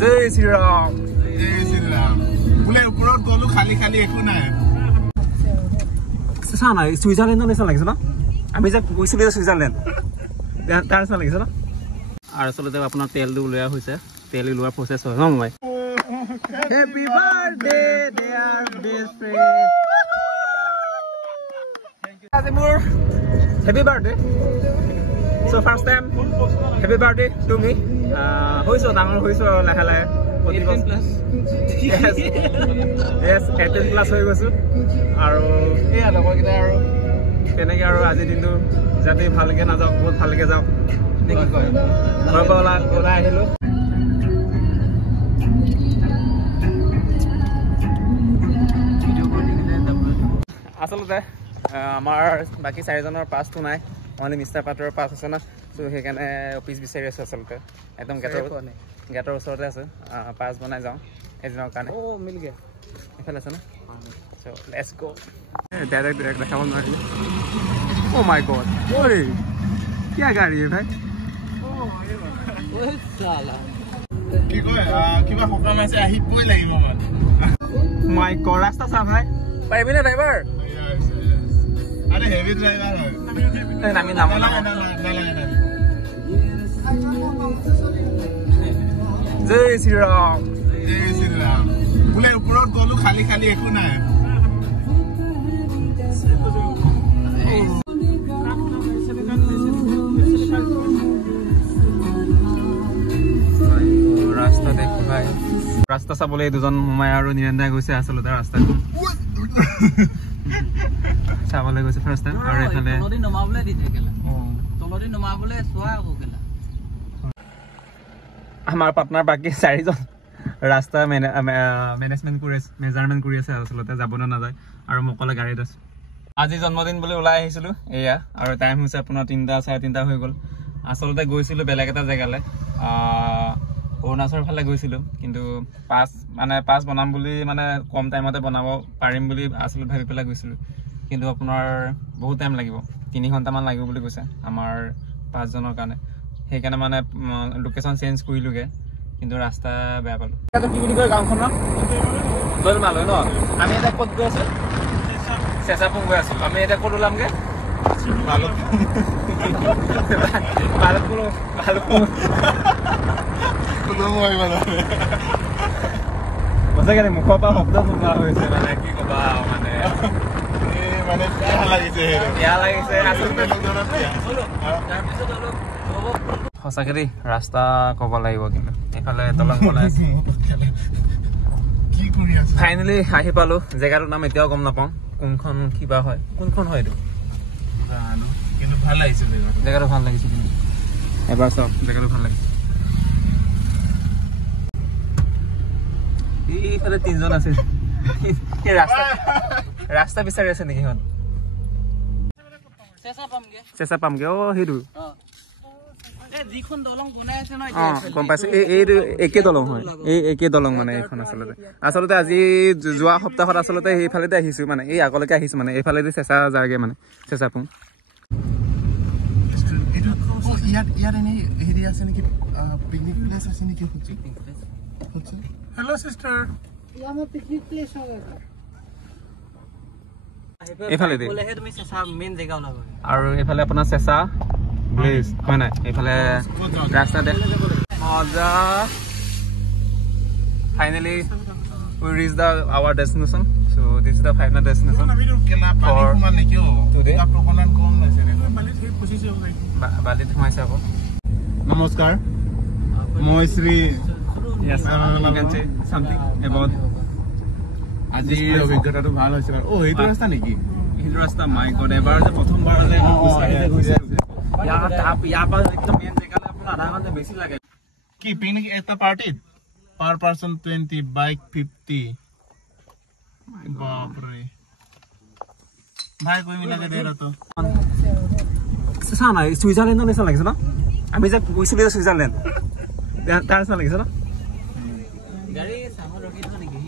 जय श्री राम बोले ऊपरत गलु खाली खाली एकु নাই साना सुइजारलैंड निसा লাগিছে না আমি যে গৈছিলো সুইজারল্যান্ড তাৰ নিচিনা লাগিছে না আৰু আসলে আপোনাৰ তেল দি উলিয়া হৈছে তেল উলিওৱাৰ প্ৰসেছ হয় ন মই happy birthday dear best friend আজি মোৰ happy birthday so first time happy birthday to me হৈছো ডাঙৰ হৈছো লাহে লাহে 18 প্লাস yes 18 প্লাস হৈ গৈছো আৰু এই লগৰ কিটা আৰু কেনেকে আৰু আজি দিনটো যাতে ভালকে না যাওক বহুত ভালকে যাওক নেকি কয় বলা বলা আহিলো আসলতে আমাৰ বাকি চাৰিজনৰ পাছটো নাই অনলি মিস্টাৰ পাটৰৰ পাছ আছে না সো সেইকাৰণে অফিস বিচাৰি আছে আসলতে একদম গেটৰ ওচৰতে আছে পাছ বনাই যাওঁ এদিনৰ কাৰণে ও মিল গয়া এফালে আছে না সো লেটস গো डायरेक्ट দেখাব নোৱাৰি ओ माय गॉड ओरे क्या गाड़ी है भाई ओ साला কি কয় কিবা সকাম আছে আহিবই লাগিব মানে माय गॉड रास्ता साफ है পাৰিবি নে ড্ৰাইভাৰ আরে হেভি ড্রাইভার হয় নামি নাম जय श्री राम बोले ऊपरत গলু খালি খালি একু নাই रास्ता देखो भाई रास्ता চাবলৈ দুজন মাই আৰু নিৰন্দা গৈছে আসলে তাৰ ৰাস্তা চাবলৈ গৈছে ফাৰ্স্ট টাইম আৰু এখানে তলদি নমাবলে দি থেকেলা তলদি নমাবলে সোয়া গকেলা আমাৰ পাৰ্টনাৰ বাকি চাৰিজন ৰাস্তা মেনেজমেন্ট কৰি আছে মেজাৰমেন্ট কৰি আছে আসলে যাব না যায় আৰু মকলে গাড়ীত আছে আজি জন্মদিন বুলি ওলাই আহিছিলো এয়া আৰু টাইম হৈছে আপোনাৰ 3টা 3:30 হৈ গল আসলে গৈছিলো বেলেগ এটা জায়গালে অৰুণাচলৰ ফালে গৈছিলো কিন্তু পাস বনাম বুলি মানে কম টাইমতে বনাব পাৰিম বুলি আসলে ভাবি পেলাই গৈছিলো কিন্তু আপোনাৰ বহুত টাইম লাগিব 3 ঘন্টা মান লাগিব বুলি কৈছে আমাৰ 5 জনৰ কাৰণে সেইকাৰণে মানে লোকেশন চেঞ্জ কৰিলোগে কিন্তু ৰাস্তা বেয়া পালো এটা কি বুলি কয় গাঁওখন ন দলমালৈ ন আমি এটা ক'ত গৈ আছো চেচাপুং গৈ আছো আমি এটা ক'ত ওলামগে ভালুকপুং সঁচাকে মুখৰ পৰা শব্দ শুনা হৈছে মানে কি কবা মানে মানে বেয়া লাগিছে সঁচাকে দেই ৰাস্তা ক'ব লাগিব কিন্তু এইফালে দলং বনাই আছে কি কৰি আছে ফাইনেলি আহি পালো জেগাটোৰ নাম এতিয়াও গম নাপাওঁ কোনখন কিবা হয় কোনখন হয় এইটো জানো কিন্তু ভাল লাগিছে জেগাটো ভাল লাগিছে কিন্তু এবাৰ চাওক জেগাটো ভাল লাগিছে এইফালে 3 জন আছে এই ৰাস্তা বিচাৰি আছে নেকি হন চেঁচা পামগে ও হেইটো এই যিখন দলং বনাই আছে ন গম পাইছে এই একে দলং হয় এই একে দলং মানে এইখন আসলতে আজি যোৱা সপ্তাহত আসলতে এইফালেতে আহিছো মানে এই আগলৈকে আহিছো মানে এইফালেদি চেঁচা যায়গে মানে চেঁচাপুং ইয়াত এনে হেৰি আছে নেকি পিকনিক প্লেস আছে নেকি পিকনিক প্লেস हेलो सिस्टर यहाँ में पिकनिक प्लेस होगा এফালে দে बोले है তুমি চেঁচা মেইন জেগা ওলাবা আৰু এফালে আপোনাৰ চেঁচা প্লেস হয় না এফালে ৰাস্তা দে মজা finally we reached our destination so this is the final destination for today বালিত সোমাইছে আকৌ নমস্কাৰ মই Shri yes you can say something about আজি অভিজ্ঞতাটো ভাল হৈছে ও এইটো ৰাস্তা নেকি এইটো ৰাস্তা মাই গড এবাৰ যে প্ৰথমবাৰলে ইয়াৰ পৰা একদম মেইন জেগালে আপোনাৰ আধা ঘণ্টা বেছি লাগে কি পিকনিক এটা পাৰ্টিত per person 20 bike 50 बाप रे भाई कोई मिला के दे रहा तो साना সুইজারল্যান্ড নিচিনা লাগিছে না আমি যে গৈছিলো সুইজারল্যান্ড তাৰ নিচিনা লাগিছে না গাড়ী সামনে ৰখি থা নেকি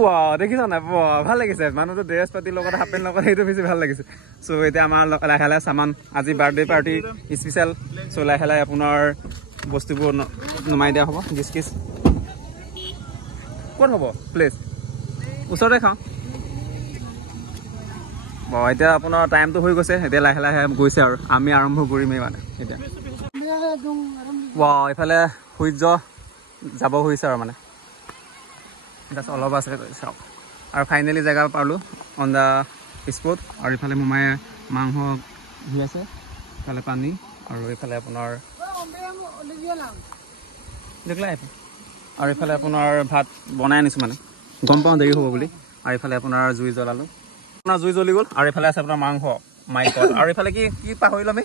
ওয়াও দেখিছা না ভাল লাগিছে মানুহটো ড্ৰেছ পাতি লগত হাফ পেন্ট লগত এইটো বেছি ভাল লাগিছে সো এতিয়া আমাৰ লাহে লাহে সামান আজি বাৰ্থডে পাৰ্টি স্পেশাল সো লাহে লাহে আপোনাৰ বস্তুবোৰ নুমাই দিয়া হ'ব ডিছকিছ ক'ত হ'ব প্লেচ ওচৰতে খাওঁ এতিয়া আপোনাৰ টাইমটো হৈ গৈছে এতিয়া লাহে লাহে গৈছে আৰু আমি আৰম্ভ কৰিমেই মানে এতিয়া এইফালে সূৰ্য যাব হৈছে আৰু মানে জাষ্ট অলপ আছে চাওক আৰু ফাইনেলি জেগা পালোঁ অন দ্য স্পট আৰু ইফালে মোমায়ে মাংস ধুই আছে ইফালে পানী আৰু এইফালে আপোনাৰ আৰু এইফালে আপোনাৰ ভাত বনাই আনিছোঁ মানে গম পাওঁ দেৰি হ'ব বুলি আৰু এইফালে আপোনাৰ জুই জ্বলালোঁ আপোনাৰ জুই জ্বলি গ'ল আৰু এইফালে আছে আপোনাৰ মাংস মাইকত আৰু এইফালে কি কি পাহৰিলোঁ আমি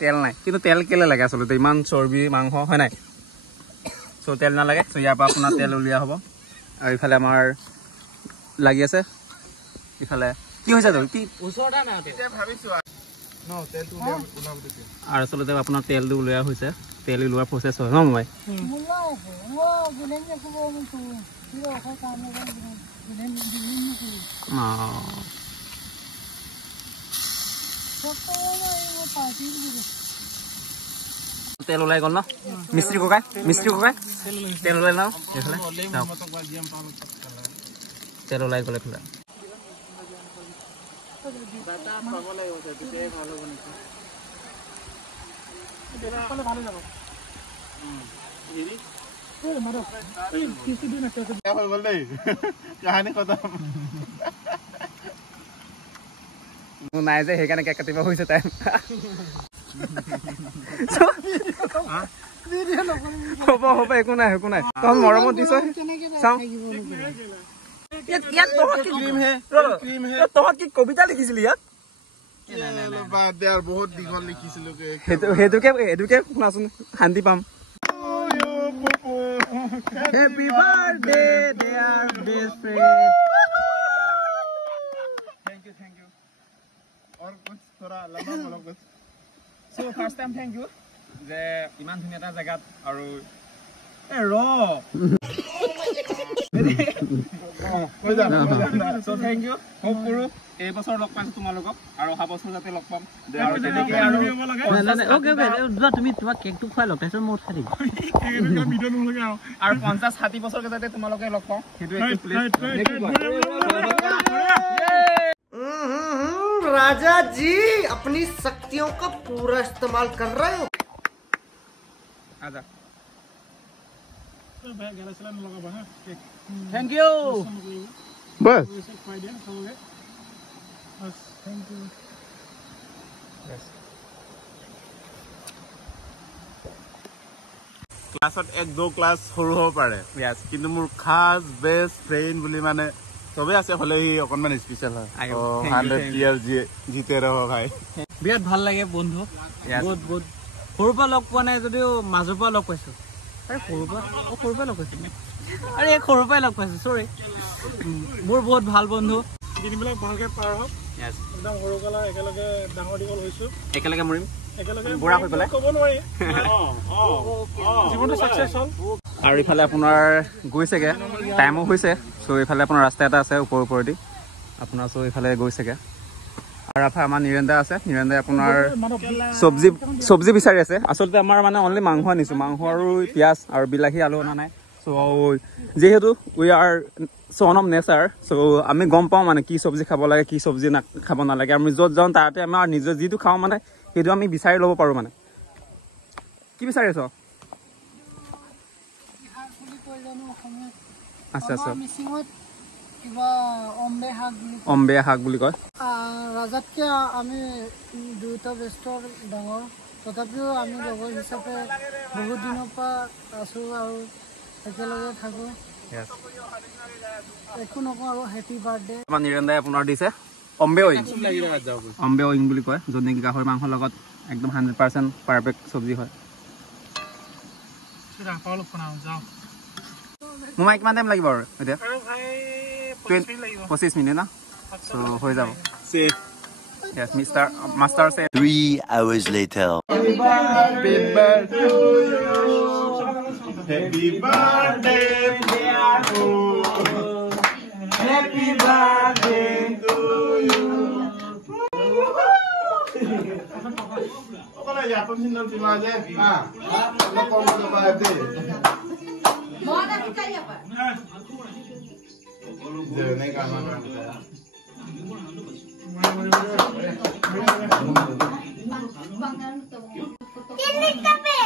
তেল নাই কিন্তু তেল কেলৈ লাগে আচলতে ইমান চৰ্বি মাংস হয় নাই চ' তেল নালাগে চ' ইয়াৰ পৰা আপোনাৰ তেল উলিওৱা হ'ব আৰু ইফালে আমাৰ লাগি আছে ইফালে কি হৈছে কি আৰু আচলতে আপোনাৰ তেলটো উলিওৱা হৈছে তেল ওলোৱাৰ প্ৰচেছ হয় ন মই তেল ওলাই গ'ল ন মিস্ত্ৰী ককাই তেল ওলাই ন এইফালে তেল ওলাই গ'ল এইফালে নাই যে সেইকাৰণে কেক কাটিব হৈছে টাইম হ'ব একো নাই তহঁত মৰমত দিছ চাওঁ তহঁত কি কবিতা লিখিছিলি ইয়াত বহুত দীঘল লিখিছিলো সেইটোকে শুনাচোন শান্তি পাম Happy birthday dear best friend Thank you और कुछ थोड़ा लंबा बोलो कुछ So first time thank you যে ইমান ধুনীয়া এটা জায়গাত আৰু So thank you hope কৰো এই বছৰ লগ পাইছো তোমালোকক আৰু অহা বছৰ যাতে লগ পাম আৰু তেনেকৈ আৰু ওকে তুমি তোমাক কেকটো খুৱাই লগ তাৰপিছত মোৰ খাই দিম আৰু 50-60 বছৰ যাতে তোমালোকে লগ পাওঁ সেইটো একটু প্লিজ राजा जी अपनी शक्तियों का पूरा इस्तेमाल कर रहे हो आजा थैंक यू बस थैंक यू ক্লাছত 1-2 ক্লাছ সৰু হ'ব পাৰে কিন্তু মোৰ খাস বেষ্ট ফ্ৰেণ্ড বুলি মানে সবে আছে হলে হি অকনমান স্পেশাল হয় 100 ইয়ার জিতে রহো ভাই বিৰাট ভাল লাগে বন্ধু বহুত সৰুৰ পৰা লগ পোৱা নাই যদিও মাজৰ পৰা লগ পাইছো আৰে সৰুৰ পৰা লগ পাইছো আৰে সৰুৰ পৰাই লগ পাইছো সৰি মোৰ বহুত ভাল বন্ধু দিনবিলাক ভালকে পাৰ হওক একদম সৰু কালা একেলগে ডাঙৰ দীঘল হৈছো একেলগে মৰিম বুঢ়া হৈ পেলাই ক'ব নোৱাৰি জীৱনটো সাকসেস হ'ল আৰু ইফালে আপোনাৰ গৈছেগে টাইমো হৈছে চ' ইফালে আপোনাৰ ৰাস্তা এটা আছে ওপৰেদি আপোনাৰ চ' ইফালে গৈছেগে আৰু আমাৰ নিৰঞ্জা আছে নিৰঞ্জাই আপোনাৰ চব্জি বিচাৰি আছে আচলতে আমাৰ মানে অনলি মাংস আনিছোঁ মাংস আৰু পিঁয়াজ আৰু বিলাহী আলু অনা নাই চ' যিহেতু উই আৰ চন অফ নেচাৰ চ' আমি গম পাওঁ মানে কি চব্জি খাব লাগে কি চব্জি খাব নালাগে আমি য'ত যাওঁ তাতে আমাৰ নিজৰ যিটো খাওঁ মানে সেইটো আমি বিচাৰি ল'ব পাৰোঁ মানে কি বিচাৰি আছ আচ্ছা অম্বে শাক বুলি কয় ৰাজাতকৈ আমি দুয়োটা বেষ্টৰ ডাঙৰ তথাপিও আমি লগৰ হিচাপে বহুত দিনৰ পৰা আছোঁ আৰু একেলগে থাকোঁ একো নকওঁ আৰু হেপী বাৰ্থডে আমাৰ নিৰঞ্জাই আপোনাৰ দিছে অম্বে অইং বুলি কয় য'ত নেকি গাহৰি মাংসৰ লগত একদম 100% পাৰফেক্ট চব্জি হয় মোমাই কিমান টাইম লাগিব আৰু এতিয়া 25 মিনিট না চ' হৈ যাব Yes, Master said 3 hours later. Happy birthday to you. Happy birthday, dear Lord. Happy birthday to you. yaton sindal cuma aja. Ah, lo kono coba aja. Mau ada kita ya Pak? Jadi kamar kan. Ini kape.